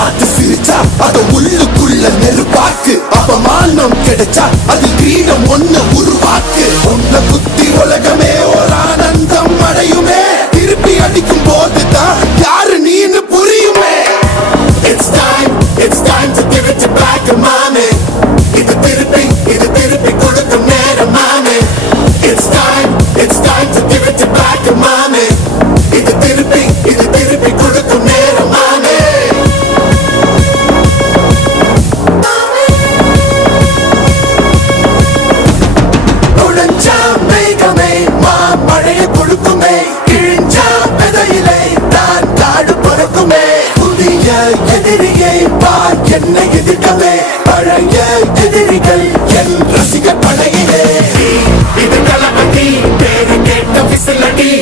பார்த்து சிரிச்சா அத உள்ளுக்குள்ள நெருப்பாக்கு. அவமானம் கிடைச்சா அது கிரீடம் ஒண்ணு உருவாக்கு. உன்னை குத்தி உலகமே ஒரு ஆனந்தம் அடையுமே. திருப்பி அடிக்கும் போதுதான் யாரு நீன்னு புரியுமே. It's time to give it back, mommy. இது திருப்பி கொடுக்கும் நேரம், mommy. It's time to give it back, mommy. இது திருப்பி கொடுக்கும் நேரம், mommy. நுழைஞ்சா மேகமே மாமழையை கொடுக்குமே. கிழிஞ்சா விதையிலே தான் காடு பொறுக்குமே. புதிய எதிரியை பார் என்னை எதிர்க்கவே. பழைய எதிரிகள் என் ரசிக படையிலே. இது களபதி பேரு கேட்ட விசிலடி.